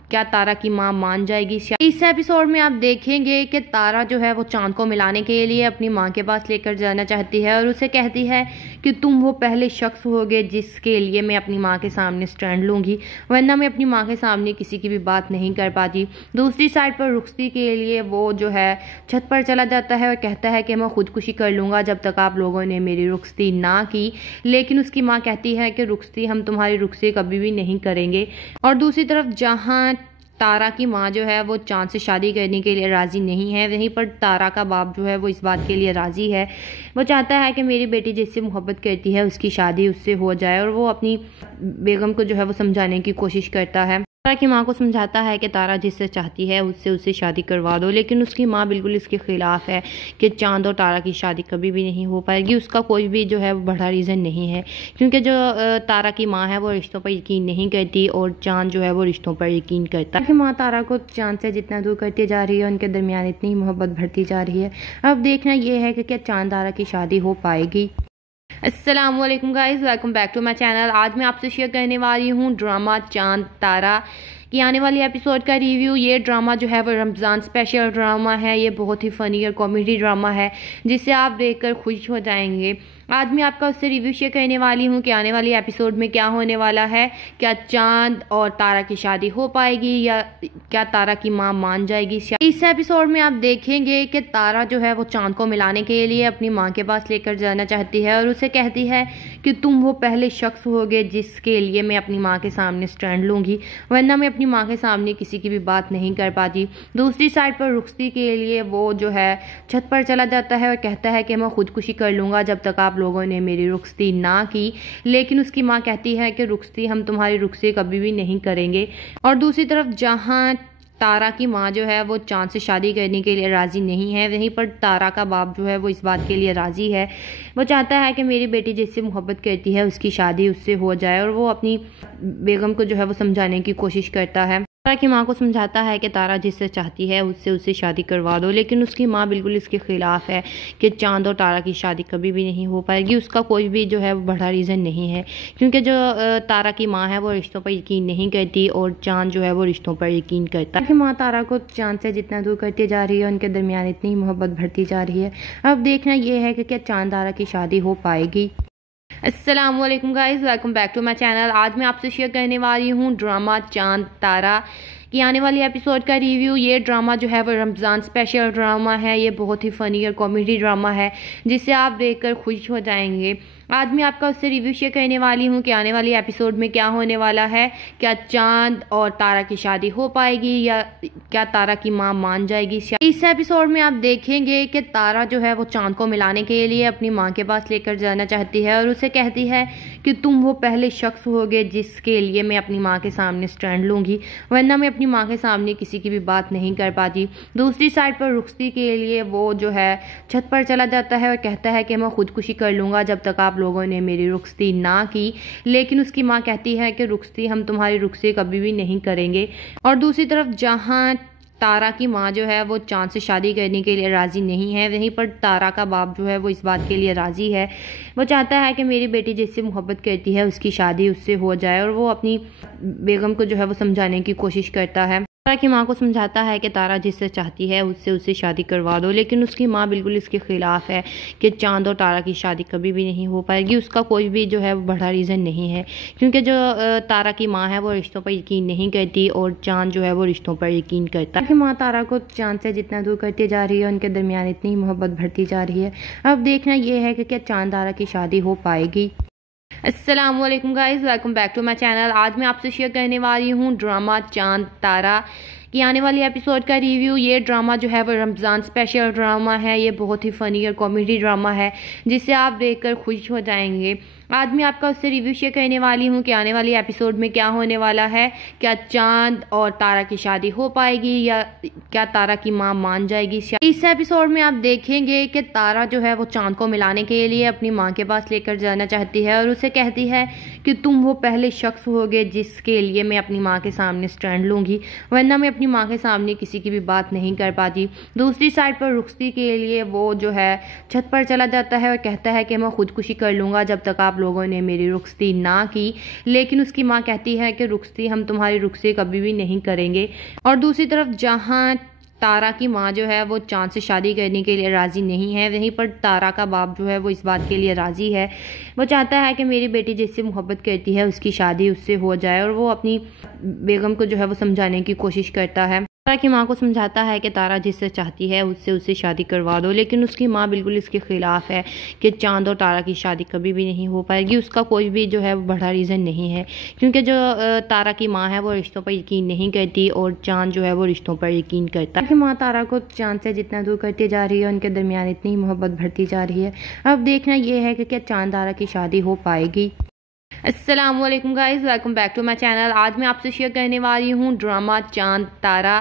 क्या तारा की माँ मान जाएगी। इस एपिसोड में आप देखेंगे कि तारा जो है वो चांद को मिलाने के लिए अपनी माँ के पास लेकर जाना चाहती है और उसे कहती है कि तुम वो पहले शख्स होगे जिसके लिए मैं अपनी माँ के सामने स्टैंड लूँगी, वरना मैं अपनी माँ के सामने किसी की भी बात नहीं कर पाती। दूसरी साइड पर रुखसती के लिए वो जो है छत पर चला जाता है और कहता है कि मैं खुदकुशी कर लूँगा जब तक आप लोगों ने मेरी रुखसती ना की। लेकिन उसकी माँ कहती है कि रुखसती हम तुम्हारी रुखसती कभी भी नहीं करेंगे। और दूसरी तरफ जहाँ तारा की माँ जो है वो चांद से शादी करने के लिए राज़ी नहीं है, वहीं पर तारा का बाप जो है वो इस बात के लिए राज़ी है। वो चाहता है कि मेरी बेटी जिससे मोहब्बत करती है उसकी शादी उससे हो जाए और वो अपनी बेगम को जो है वो समझाने की कोशिश करता है। तारा की माँ को समझाता है कि तारा जिससे चाहती है उससे शादी करवा दो, लेकिन उसकी माँ बिल्कुल इसके खिलाफ है कि चांद और तारा की शादी कभी भी नहीं हो पाएगी। उसका कोई भी जो है वो बड़ा रीज़न नहीं है, क्योंकि जो तारा की माँ है वो रिश्तों पर यकीन नहीं करती और चांद जो है वो रिश्तों पर यकीन करता है। माँ तारा को चांद से जितना दूर करती जा रही है उनके दरमियान इतनी मोहब्बत बढ़ती जा रही है। अब देखना ये है कि क्या चांद तारा की शादी हो पाएगी। अस्सलाम वालेकुम guys, welcome back to my channel. आज मैं आपसे शेयर करने वाली हूँ ड्रामा चांद तारा की आने वाली एपिसोड का रिव्यू। ये ड्रामा जो है वो रमज़ान स्पेशल ड्रामा है। ये बहुत ही फ़नी और कॉमेडी ड्रामा है जिसे आप देखकर खुश हो जाएंगे। आज मैं आपका उससे रिव्यू शेयर करने वाली हूँ कि आने वाली एपिसोड में क्या होने वाला है। क्या चांद और तारा की शादी हो पाएगी या क्या तारा की माँ मान जाएगी। इस एपिसोड में आप देखेंगे कि तारा जो है वो चांद को मिलाने के लिए अपनी माँ के पास लेकर जाना चाहती है और उसे कहती है कि तुम वो पहले शख्स होगे जिसके लिए मैं अपनी माँ के सामने स्टैंड लूँगी, वरना मैं अपनी माँ के सामने किसी की भी बात नहीं कर पाती। दूसरी साइड पर रुखसती के लिए वो जो है छत पर चला जाता है और कहता है कि मैं खुदकुशी कर लूँगा जब तक आप लोगों ने मेरी रुखसती ना की। लेकिन उसकी माँ कहती है कि रुखसती हम तुम्हारी रुखसती कभी भी नहीं करेंगे। और दूसरी तरफ जहाँ तारा की माँ जो है वो चांद से शादी करने के लिए राज़ी नहीं है, वहीं पर तारा का बाप जो है वो इस बात के लिए राज़ी है। वो चाहता है कि मेरी बेटी जिससे मोहब्बत करती है उसकी शादी उससे हो जाए और वो अपनी बेगम को जो है वो समझाने की कोशिश करता है। तारा की माँ को समझाता है कि तारा जिससे चाहती है उससे शादी करवा दो, लेकिन उसकी माँ बिल्कुल इसके खिलाफ है कि चांद और तारा की शादी कभी भी नहीं हो पाएगी। उसका कोई भी जो है वो बड़ा रीज़न नहीं है, क्योंकि जो तारा की माँ है वो रिश्तों पर यकीन नहीं करती और चांद जो है वो रिश्तों पर यकीन करता है। माँ तारा को चांद से जितना दूर करती जा रही है उनके दरमियान इतनी मोहब्बत बढ़ती जा रही है। अब देखना ये है कि क्या चांद तारा की शादी हो पाएगी। अस्सलाम वालेकुम guys, welcome back to my channel. आज मैं आपसे शेयर करने वाली हूँ ड्रामा चांद तारा की आने वाली एपिसोड का रिव्यू। ये ड्रामा जो है वो रमज़ान स्पेशल ड्रामा है। ये बहुत ही फ़नी और कॉमेडी ड्रामा है जिसे आप देखकर खुश हो जाएंगे। आज मैं आपका उससे रिव्यू शेयर करने वाली हूँ कि आने वाली एपिसोड में क्या होने वाला है। क्या चांद और तारा की शादी हो पाएगी या क्या तारा की माँ मान जाएगी। इस एपिसोड में आप देखेंगे कि तारा जो है वो चांद को मिलाने के लिए अपनी माँ के पास लेकर जाना चाहती है और उसे कहती है कि तुम वो पहले शख्स होगे जिसके लिए मैं अपनी माँ के सामने स्टैंड लूँगी, वरना मैं अपनी माँ के सामने किसी की भी बात नहीं कर पाती। दूसरी साइड पर रुखसती के लिए वो जो है छत पर चला जाता है और कहता है कि मैं खुदकुशी कर लूँगा जब तक आप लोगों ने मेरी रुखसती ना की। लेकिन उसकी माँ कहती है कि रुखसती हम तुम्हारी रुखसती कभी भी नहीं करेंगे। और दूसरी तरफ जहाँ तारा की माँ जो है वो चांद से शादी करने के लिए राज़ी नहीं है, वहीं पर तारा का बाप जो है वो इस बात के लिए राज़ी है। वो चाहता है कि मेरी बेटी जिससे मोहब्बत करती है उसकी शादी उससे हो जाए, और वो अपनी बेगम को जो है वो समझाने की कोशिश करता है। तारा की माँ को समझाता है कि तारा जिससे चाहती है उससे शादी करवा दो, लेकिन उसकी माँ बिल्कुल इसके ख़िलाफ़ है कि चांद और तारा की शादी कभी भी नहीं हो पाएगी। उसका कोई भी जो है वो बड़ा रीज़न नहीं है, क्योंकि जो तारा की माँ है वो रिश्तों पर यकीन नहीं करती और चांद जो है वो रिश्तों पर यकीन करता है। माँ तारा को चांद से जितना दूर करती जा रही है, उनके दरमियान इतनी मोहब्बत बढ़ती जा रही है। अब देखना ये है कि क्या चांद तारा की शादी हो पाएगी। अस्सलामुअलैकुम guys, welcome back to my channel. आज मैं आपसे शेयर करने वाली हूँ ड्रामा चांद तारा की आने वाली एपिसोड का रिव्यू। ये ड्रामा जो है वो रमज़ान स्पेशल ड्रामा है। ये बहुत ही फ़नी और कॉमेडी ड्रामा है जिसे आप देखकर खुश हो जाएंगे। आज मैं आपका उससे रिव्यू शेयर करने वाली हूँ कि आने वाली एपिसोड में क्या होने वाला है। क्या चांद और तारा की शादी हो पाएगी या क्या तारा की माँ मान जाएगी। इस एपिसोड में आप देखेंगे कि तारा जो है वो चांद को मिलाने के लिए अपनी माँ के पास लेकर जाना चाहती है और उसे कहती है कि तुम वो पहले शख्स होगे जिसके लिए मैं अपनी माँ के सामने स्टैंड लूँगी, वरना मैं अपनी माँ के सामने किसी की भी बात नहीं कर पाती। दूसरी साइड पर रुखसती के लिए वो जो है छत पर चला जाता है और कहता है कि मैं खुदकुशी कर लूँगा जब तक आप लोगों ने मेरी रुखसती ना की। लेकिन उसकी माँ कहती है कि रुखसती हम तुम्हारी रुखसती कभी भी नहीं करेंगे। और दूसरी तरफ जहाँ तारा की माँ जो है वो चांद से शादी करने के लिए राज़ी नहीं है, वहीं पर तारा का बाप जो है वो इस बात के लिए राज़ी है। वो चाहता है कि मेरी बेटी जिससे मोहब्बत करती है उसकी शादी उससे हो जाए, और वो अपनी बेगम को जो है वो समझाने की कोशिश करता है। तारा की माँ को समझाता है कि तारा जिससे चाहती है उससे शादी करवा दो, लेकिन उसकी माँ बिल्कुल इसके ख़िलाफ़ है कि चांद और तारा की शादी कभी भी नहीं हो पाएगी। उसका कोई भी जो है वो बड़ा रीज़न नहीं है, क्योंकि जो तारा की माँ है वो रिश्तों पर यकीन नहीं करती और चांद जो है वो रिश्तों पर यकीन करता है। माँ तारा को चांद से जितना दूर करती जा रही है, उनके दरमियान इतनी मोहब्बत बढ़ती जा रही है। अब देखना ये है कि क्या चांद तारा की शादी हो पाएगी। अस्सलामुअलैकुम guys, welcome back to my channel. आज मैं आपसे शेयर करने वाली हूँ ड्रामा चांद तारा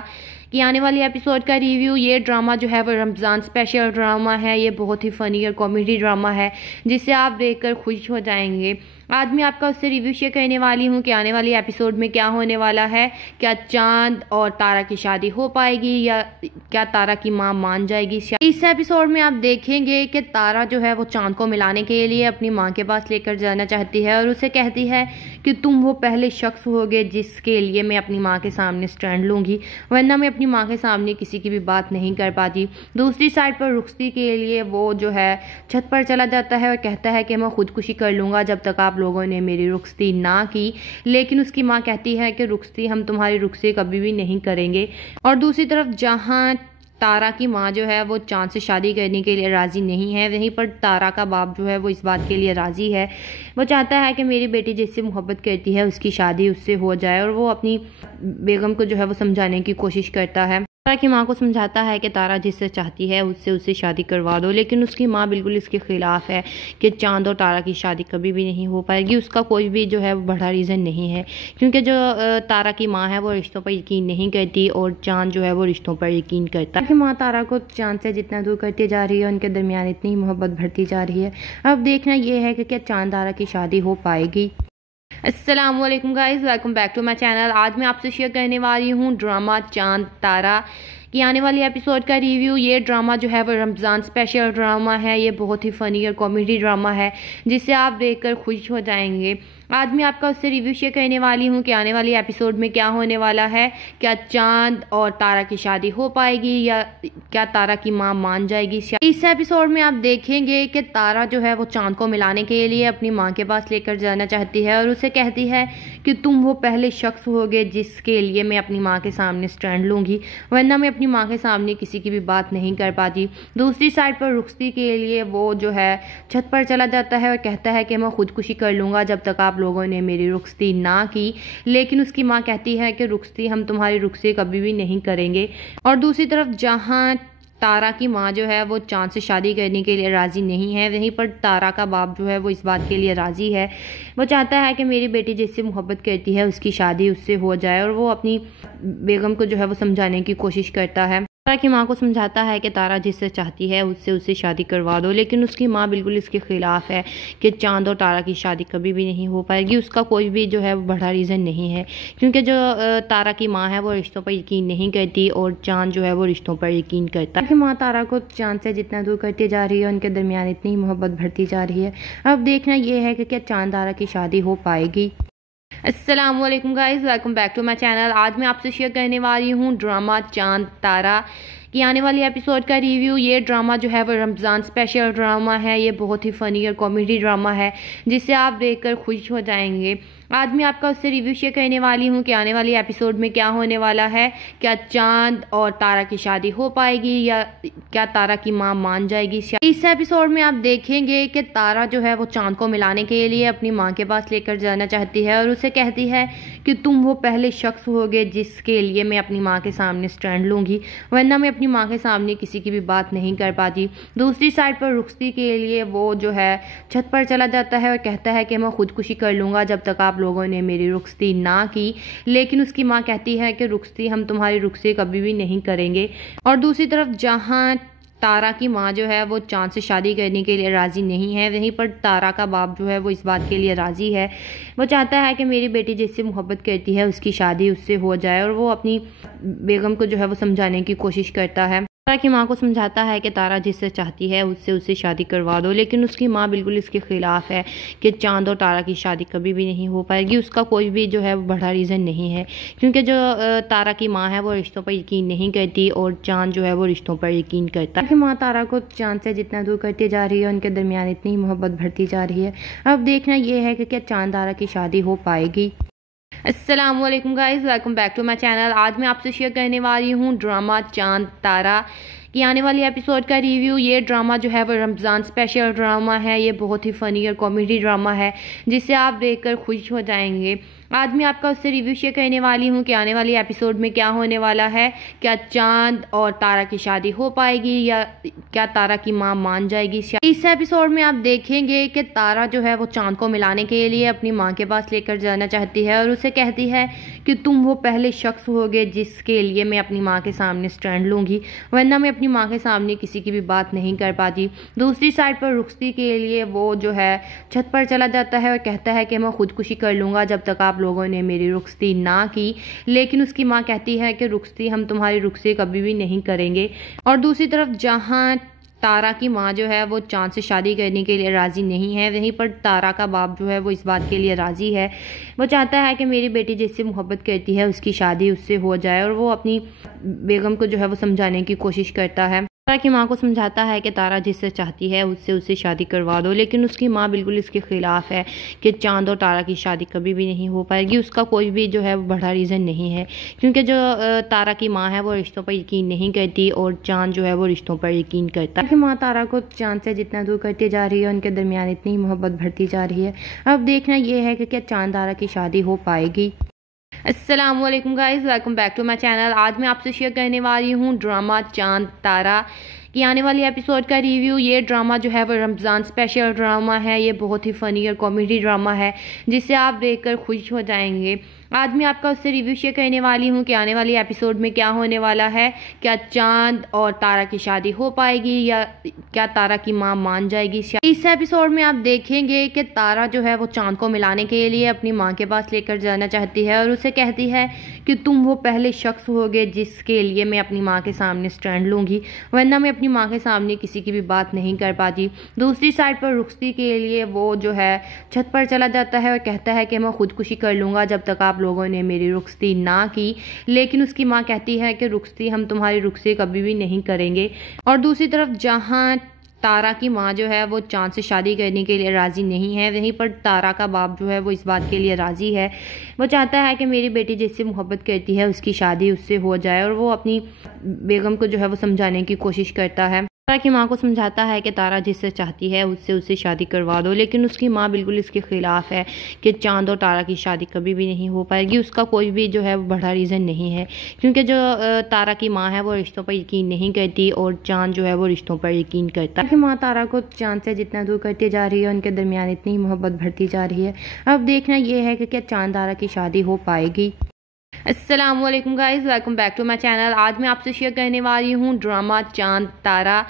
की आने वाली एपिसोड का रिव्यू। ये ड्रामा जो है वो रमज़ान स्पेशल ड्रामा है। ये बहुत ही फ़नी और कॉमेडी ड्रामा है जिसे आप देखकर खुश हो जाएंगे। आज मैं आपका उससे रिव्यू शेयर करने वाली हूँ कि आने वाली एपिसोड में क्या होने वाला है। क्या चांद और तारा की शादी हो पाएगी या क्या तारा की माँ मान जाएगी। इस एपिसोड में आप देखेंगे कि तारा जो है वो चांद को मिलाने के लिए अपनी माँ के पास लेकर जाना चाहती है और उसे कहती है कि तुम वो पहले शख्स होगे जिसके लिए मैं अपनी माँ के सामने स्टैंड लूँगी, वरना मैं अपनी माँ के सामने किसी की भी बात नहीं कर पाती। दूसरी साइड पर रुखसती के लिए वो जो है छत पर चला जाता है और कहता है कि मैं खुदकुशी कर लूँगा जब तक आप लोगों ने मेरी रुखसती ना की। लेकिन उसकी माँ कहती है कि रुखसती हम तुम्हारी रुखसती कभी भी नहीं करेंगे। और दूसरी तरफ जहाँ तारा की माँ जो है वो चांद से शादी करने के लिए राज़ी नहीं है, वहीं पर तारा का बाप जो है वो इस बात के लिए राज़ी है। वो चाहता है कि मेरी बेटी जिससे मोहब्बत करती है उसकी शादी उससे हो जाए, और वो अपनी बेगम को जो है वो समझाने की कोशिश करता है। तारा की माँ को समझाता है कि तारा जिससे चाहती है उससे शादी करवा दो, लेकिन उसकी माँ बिल्कुल इसके ख़िलाफ़ है कि चांद और तारा की शादी कभी भी नहीं हो पाएगी। उसका कोई भी जो है वो बड़ा रीज़न नहीं है, क्योंकि जो तारा की माँ है वो रिश्तों पर यकीन नहीं करती और चांद जो है वो रिश्तों पर यकीन करता है। माँ तारा को चांद से जितना दूर करती जा रही है, उनके दरमियान इतनी मोहब्बत बढ़ती जा रही है। अब देखना ये है कि क्या चांद तारा की शादी हो पाएगी। अस्सलामुअलैकुम guys, welcome back to my channel. आज मैं आपसे शेयर करने वाली हूँ ड्रामा चांद तारा की आने वाली एपिसोड का रिव्यू। ये ड्रामा जो है वो रमज़ान स्पेशल ड्रामा है। ये बहुत ही फ़नी और कॉमेडी ड्रामा है जिसे आप देखकर खुश हो जाएंगे। आज मैं आपका उससे रिव्यू शेयर करने वाली हूँ कि आने वाली एपिसोड में क्या होने वाला है। क्या चांद और तारा की शादी हो पाएगी या क्या तारा की माँ मान जाएगी। इस एपिसोड में आप देखेंगे कि तारा जो है वो चांद को मिलाने के लिए अपनी माँ के पास लेकर जाना चाहती है और उसे कहती है कि तुम वो पहले शख्स होगे जिसके लिए मैं अपनी माँ के सामने स्टैंड लूँगी, वरना मैं अपनी माँ के सामने किसी की भी बात नहीं कर पाती। दूसरी साइड पर रुखसती के लिए वो जो है छत पर चला जाता है और कहता है कि मैं खुदकुशी कर लूँगा जब तक आप लोगों ने मेरी रुखसती ना की। लेकिन उसकी माँ कहती है कि रुखसती हम तुम्हारी रुखसती कभी भी नहीं करेंगे। और दूसरी तरफ जहाँ तारा की माँ जो है वो चांद से शादी करने के लिए राज़ी नहीं है। वहीं पर तारा का बाप जो है वो इस बात के लिए राज़ी है। वो चाहता है कि मेरी बेटी जिससे मोहब्बत करती है उसकी शादी उससे हो जाए, और वो अपनी बेगम को जो है वो समझाने की कोशिश करता है। तारा की माँ को समझाता है कि तारा जिससे चाहती है उससे शादी करवा दो, लेकिन उसकी माँ बिल्कुल इसके ख़िलाफ़ है कि चांद और तारा की शादी कभी भी नहीं हो पाएगी। उसका कोई भी जो है वो बड़ा रीज़न नहीं है, क्योंकि जो तारा की माँ है वो रिश्तों पर यकीन नहीं करती और चांद जो है वो रिश्तों पर यकीन करता है। माँ तारा को चांद से जितना दूर करती जा रही है, उनके दरमियान इतनी मोहब्बत बढ़ती जा रही है। अब देखना यह है कि क्या चांद तारा की शादी हो पाएगी। अस्सलामुअलैकुम guys, welcome back to my channel. आज मैं आपसे शेयर करने वाली हूँ ड्रामा चांद तारा की आने वाली एपिसोड का रिव्यू। ये ड्रामा जो है वो रमज़ान स्पेशल ड्रामा है। ये बहुत ही फ़नी और कॉमेडी ड्रामा है जिसे आप देखकर खुश हो जाएंगे। आज मैं आपका उससे रिव्यू शेयर करने वाली हूँ कि आने वाली एपिसोड में क्या होने वाला है। क्या चांद और तारा की शादी हो पाएगी या क्या तारा की माँ मान जाएगी। इस एपिसोड में आप देखेंगे कि तारा जो है वो चांद को मिलाने के लिए अपनी माँ के पास लेकर जाना चाहती है और उसे कहती है कि तुम वो पहले शख्स होगे जिसके लिए मैं अपनी माँ के सामने स्टैंड लूँगी, वरना मैं अपनी माँ के सामने किसी की भी बात नहीं कर पाती। दूसरी साइड पर रुखसती के लिए वो जो है छत पर चला जाता है और कहता है कि मैं खुदकुशी कर लूँगा जब तक आप लोगों ने मेरी रुखसती ना की, लेकिन उसकी माँ कहती है कि रुखसती हम तुम्हारी रुखसती कभी भी नहीं करेंगे। और दूसरी तरफ जहाँ तारा की माँ जो है वो चांद से शादी करने के लिए राज़ी नहीं है, वहीं पर तारा का बाप जो है वो इस बात के लिए राज़ी है। वो चाहता है कि मेरी बेटी जिससे मोहब्बत करती है उसकी शादी उससे हो जाए, और वो अपनी बेगम को जो है वो समझाने की कोशिश करता है। तारा की माँ को समझाता है कि तारा जिससे चाहती है उससे शादी करवा दो, लेकिन उसकी माँ बिल्कुल इसके ख़िलाफ़ है कि चांद और तारा की शादी कभी भी नहीं हो पाएगी। उसका कोई भी जो है वो बड़ा रीज़न नहीं है, क्योंकि जो तारा की माँ है वो रिश्तों पर यकीन नहीं करती और चांद जो है वो रिश्तों पर यकीन करता है। माँ तारा को चांद से जितना दूर करती जा रही है, उनके दरमियान इतनी मोहब्बत बढ़ती जा रही है। अब देखना यह है कि क्या चांद तारा की शादी हो पाएगी। अस्सलामुअलैकुम guys, welcome back to my channel. आज मैं आपसे शेयर करने वाली हूँ ड्रामा चांद तारा की आने वाली एपिसोड का रिव्यू। ये ड्रामा जो है वो रमज़ान स्पेशल ड्रामा है। ये बहुत ही फ़नी और कॉमेडी ड्रामा है जिसे आप देखकर खुश हो जाएंगे। आज मैं आपका उससे रिव्यू शेयर करने वाली हूँ कि आने वाली एपिसोड में क्या होने वाला है। क्या चांद और तारा की शादी हो पाएगी या क्या तारा की माँ मान जाएगी। इस एपिसोड में आप देखेंगे कि तारा जो है वो चांद को मिलाने के लिए अपनी माँ के पास लेकर जाना चाहती है और उसे कहती है कि तुम वो पहले शख्स होगे जिसके लिए मैं अपनी माँ के सामने स्टैंड लूँगी, वरना मैं अपनी माँ के सामने किसी की भी बात नहीं कर पाती। दूसरी साइड पर रुखसती के लिए वो जो है छत पर चला जाता है और कहता है कि मैं खुदकुशी कर लूँगा जब तक आप लोगों ने मेरी रुखसती ना की, लेकिन उसकी माँ कहती है कि रुखसती हम तुम्हारी रुखसती कभी भी नहीं करेंगे। और दूसरी तरफ जहाँ तारा की माँ जो है वो चांद से शादी करने के लिए राज़ी नहीं है, वहीं पर तारा का बाप जो है वो इस बात के लिए राज़ी है। वो चाहता है कि मेरी बेटी जिससे मोहब्बत करती है उसकी शादी उससे हो जाए, और वो अपनी बेगम को जो है वो समझाने की कोशिश करता है। तारा की माँ को समझाता है कि तारा जिससे चाहती है उससे शादी करवा दो, लेकिन उसकी माँ बिल्कुल इसके ख़िलाफ़ है कि चांद और तारा की शादी कभी भी नहीं हो पाएगी। उसका कोई भी जो है वो बड़ा रीज़न नहीं है, क्योंकि जो तारा की माँ है वो रिश्तों पर यकीन नहीं करती और चांद जो है वो रिश्तों पर यकीन करता है। माँ तारा को चांद से जितना दूर करती जा रही है, उनके दरमियान इतनी मोहब्बत बढ़ती जा रही है। अब देखना यह है कि क्या चांद तारा की शादी हो पाएगी। अस्सलामुअलैकुम guys, welcome back to my channel. आज मैं आपसे शेयर करने वाली हूँ ड्रामा चांद तारा की आने वाली एपिसोड का रिव्यू। ये ड्रामा जो है वो रमज़ान स्पेशल ड्रामा है। ये बहुत ही फ़नी और कॉमेडी ड्रामा है जिसे आप देखकर खुश हो जाएंगे। आज मैं आपका उससे रिव्यू शेयर करने वाली हूँ कि आने वाली एपिसोड में क्या होने वाला है। क्या चांद और तारा की शादी हो पाएगी या क्या तारा की माँ मान जाएगी। इस एपिसोड में आप देखेंगे कि तारा जो है वो चांद को मिलाने के लिए अपनी माँ के पास लेकर जाना चाहती है और उसे कहती है कि तुम वो पहले शख्स होगे जिसके लिए मैं अपनी माँ के सामने स्टैंड लूँगी, वरना मैं अपनी माँ के सामने किसी की भी बात नहीं कर पाती। दूसरी साइड पर रुखसती के लिए वो जो है छत पर चला जाता है और कहता है कि मैं खुदकुशी कर लूँगा जब तक आप लोगों ने मेरी रुखसती ना की, लेकिन उसकी माँ कहती है कि रुखसती हम तुम्हारी रुखसती कभी भी नहीं करेंगे। और दूसरी तरफ जहाँ तारा की माँ जो है वो चांद से शादी करने के लिए राज़ी नहीं है, वहीं पर तारा का बाप जो है वो इस बात के लिए राज़ी है। वो चाहता है कि मेरी बेटी जिससे मोहब्बत करती है उसकी शादी उससे हो जाए, और वो अपनी बेगम को जो है वो समझाने की कोशिश करता है। तारा की माँ को समझाता है कि तारा जिससे चाहती है उससे उससे शादी करवा दो, लेकिन उसकी माँ बिल्कुल इसके खिलाफ है कि चांद और तारा की शादी कभी भी नहीं हो पाएगी। उसका कोई भी जो है वो बड़ा रीज़न नहीं है, क्योंकि जो तारा की माँ है वो रिश्तों पर यकीन नहीं करती और चांद जो है वो रिश्तों पर यकीन करता है। कि माँ तारा को चांद से जितना दूर करती जा रही है, उनके दरमियान इतनी मोहब्बत बढ़ती जा रही है। अब देखना यह है कि क्या चांद तारा की शादी हो पाएगी। अस्सलामुअलैकुम guys, welcome back to my channel. आज मैं आपसे शेयर करने वाली हूँ ड्रामा चांद तारा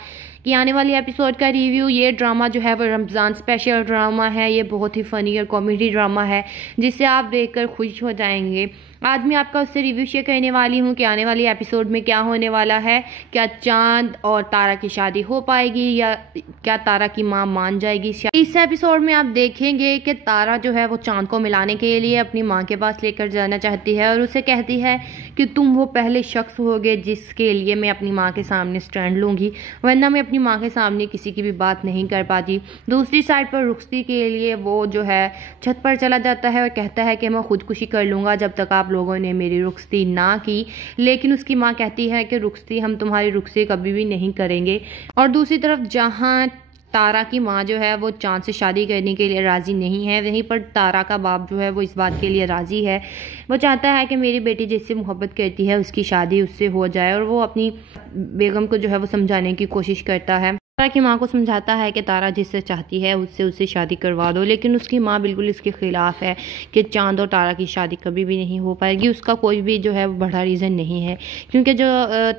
की आने वाली एपिसोड का रिव्यू। ये ड्रामा जो है वो रमज़ान स्पेशल ड्रामा है। ये बहुत ही फ़नी और कॉमेडी ड्रामा है जिसे आप देखकर खुश हो जाएंगे। आज मैं आपका उससे रिव्यू शेयर करने वाली हूँ कि आने वाली एपिसोड में क्या होने वाला है। क्या चांद और तारा की शादी हो पाएगी या क्या तारा की माँ मान जाएगी। इस एपिसोड में आप देखेंगे कि तारा जो है वो चांद को मिलाने के लिए अपनी माँ के पास लेकर जाना चाहती है और उसे कहती है कि तुम वो पहले शख्स होगे जिसके लिए मैं अपनी माँ के सामने स्टैंड लूँगी, वरना मैं अपनी माँ के सामने किसी की भी बात नहीं कर पाती। दूसरी साइड पर रुखसती के लिए वो जो है छत पर चला जाता है और कहता है कि मैं खुदकुशी कर लूँगा जब तक आप लोगों ने मेरी रुखसती ना की, लेकिन उसकी माँ कहती है कि रुखसती हम तुम्हारी रुखसती कभी भी नहीं करेंगे। और दूसरी तरफ जहाँ तारा की माँ जो है वो चांद से शादी करने के लिए राज़ी नहीं है, वहीं पर तारा का बाप जो है वो इस बात के लिए राज़ी है। वो चाहता है कि मेरी बेटी जिससे मोहब्बत करती है उसकी शादी उससे हो जाए, और वो अपनी बेगम को जो है वो समझाने की कोशिश करता है। तारा की माँ को समझाता है कि तारा जिससे चाहती है उससे उससे शादी करवा दो, लेकिन उसकी माँ बिल्कुल इसके खिलाफ है कि चांद और तारा की शादी कभी भी नहीं हो पाएगी। उसका कोई भी जो है वो बड़ा रीज़न नहीं है, क्योंकि जो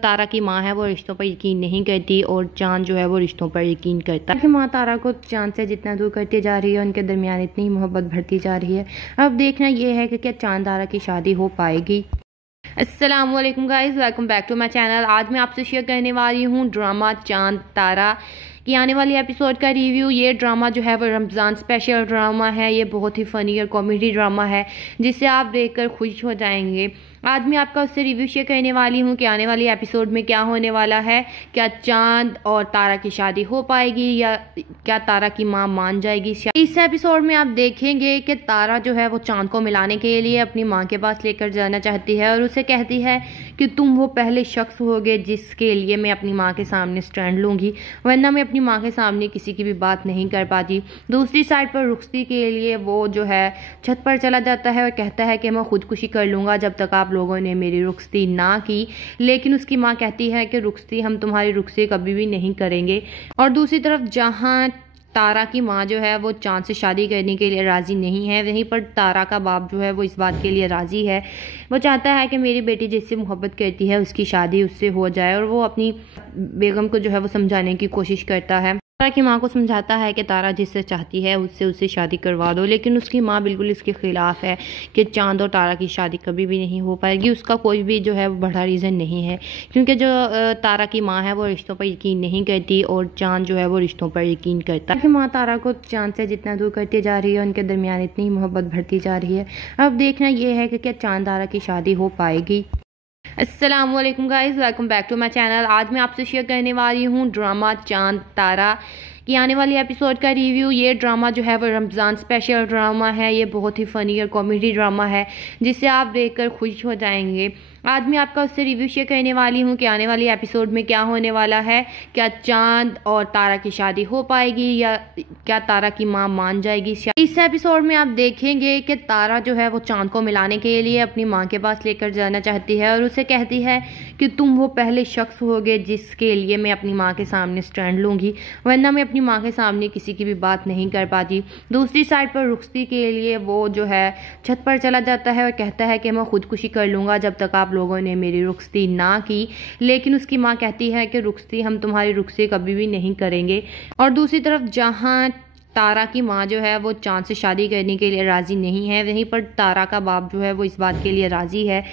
तारा की माँ है वो रिश्तों पर यकीन नहीं करती और चांद जो है वो रिश्तों पर यकीन करता है। कि माँ तारा को चांद से जितना दूर करती जा रही है, उनके दरमियान इतनी मोहब्बत बढ़ती जा रही है। अब देखना यह है कि क्या चांद तारा की शादी हो पाएगी। अस्सलामुअलैकुम guys, welcome back to my channel. आज मैं आपसे शेयर करने वाली हूँ ड्रामा चांद तारा की आने वाली एपिसोड का रिव्यू। ये ड्रामा जो है वो रमज़ान स्पेशल ड्रामा है। ये बहुत ही फ़नी और कॉमेडी ड्रामा है जिसे आप देखकर खुश हो जाएंगे। आज मैं आपका उससे रिव्यू शेयर करने वाली हूँ कि आने वाली एपिसोड में क्या होने वाला है। क्या चांद और तारा की शादी हो पाएगी या क्या तारा की माँ मान जाएगी। इस एपिसोड में आप देखेंगे कि तारा जो है वो चांद को मिलाने के लिए अपनी माँ के पास लेकर जाना चाहती है और उसे कहती है कि तुम वो पहले शख्स होगे जिसके लिए मैं अपनी माँ के सामने स्टैंड लूँगी, वरना मैं अपनी माँ के सामने किसी की भी बात नहीं कर पाती। दूसरी साइड पर रुखसती के लिए वो जो है छत पर चला जाता है और कहता है कि मैं खुदकुशी कर लूँगा जब तक आप लोगों ने मेरी रुखसती ना की, लेकिन उसकी माँ कहती है कि रुखसती हम तुम्हारी रुखसती कभी भी नहीं करेंगे। और दूसरी तरफ जहाँ तारा की माँ जो है वो चांद से शादी करने के लिए राज़ी नहीं है, वहीं पर तारा का बाप जो है वो इस बात के लिए राज़ी है। वो चाहता है कि मेरी बेटी जिससे मोहब्बत करती है उसकी शादी उससे हो जाए, और वो अपनी बेगम को जो है वो समझाने की कोशिश करता है। तारा की माँ को समझाता है कि तारा जिससे चाहती है उससे उससे शादी करवा दो, लेकिन उसकी माँ बिल्कुल इसके खिलाफ है कि चांद और तारा की शादी कभी भी नहीं हो पाएगी। उसका कोई भी जो है वो बड़ा रीज़न नहीं है, क्योंकि जो तारा की माँ है वो रिश्तों पर यकीन नहीं करती और चांद जो है वो रिश्तों पर यकीन करता है। कि माँ तारा को चांद से जितना दूर करती जा रही है, उनके दरमियान इतनी मोहब्बत बढ़ती जा रही है। अब देखना यह है कि क्या चांद तारा की शादी हो पाएगी। अस्सलामुअलैकुम guys, welcome back to my channel. आज मैं आपसे शेयर करने वाली हूँ ड्रामा चांद तारा की आने वाली एपिसोड का रिव्यू। ये ड्रामा जो है वो रमज़ान स्पेशल ड्रामा है। ये बहुत ही फ़नी और कॉमेडी ड्रामा है जिसे आप देखकर खुश हो जाएंगे। आज मैं आपका उससे रिव्यू शेयर करने वाली हूँ कि आने वाली एपिसोड में क्या होने वाला है। क्या चांद और तारा की शादी हो पाएगी या क्या तारा की माँ मान जाएगी। इस एपिसोड में आप देखेंगे कि तारा जो है वो चांद को मिलाने के लिए अपनी माँ के पास लेकर जाना चाहती है और उसे कहती है कि तुम वो पहले शख्स होगे जिसके लिए मैं अपनी माँ के सामने स्टैंड लूँगी, वरना मैं अपनी माँ के सामने किसी की भी बात नहीं कर पाती। दूसरी साइड पर रुखसती के लिए वो जो है छत पर चला जाता है और कहता है कि मैं खुदकुशी कर लूँगा जब तक आप लोगों ने मेरी रुखसती ना की, लेकिन उसकी माँ कहती है कि रुखसती हम तुम्हारी रुखसती कभी भी नहीं करेंगे। और दूसरी तरफ जहाँ तारा की माँ जो है वो चांद से शादी करने के लिए राज़ी नहीं है, वहीं पर तारा का बाप जो है वो इस बात के लिए राज़ी है।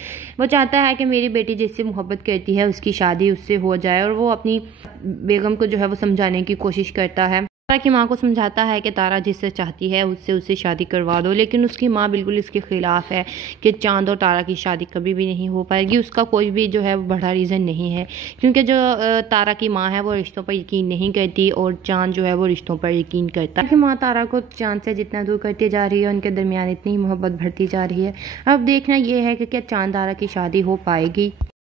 वो चाहता है कि मेरी बेटी जिससे मोहब्बत करती है उसकी शादी उससे हो जाए, और वो अपनी बेगम को जो है वो समझाने की कोशिश करता है। तारा की माँ को समझाता है कि तारा जिससे चाहती है उससे उससे शादी करवा दो, लेकिन उसकी माँ बिल्कुल इसके खिलाफ है कि चांद और तारा की शादी कभी भी नहीं हो पाएगी। उसका कोई भी जो है वो बड़ा रीज़न नहीं है, क्योंकि जो तारा की माँ है वो रिश्तों पर यकीन नहीं करती और चांद जो है वो रिश्तों पर यकीन करता है। कि माँ तारा को चांद से जितना दूर करती जा रही है, उनके दरमियान इतनी मोहब्बत बढ़ती जा रही है। अब देखना यह है कि क्या चांद तारा की शादी हो पाएगी।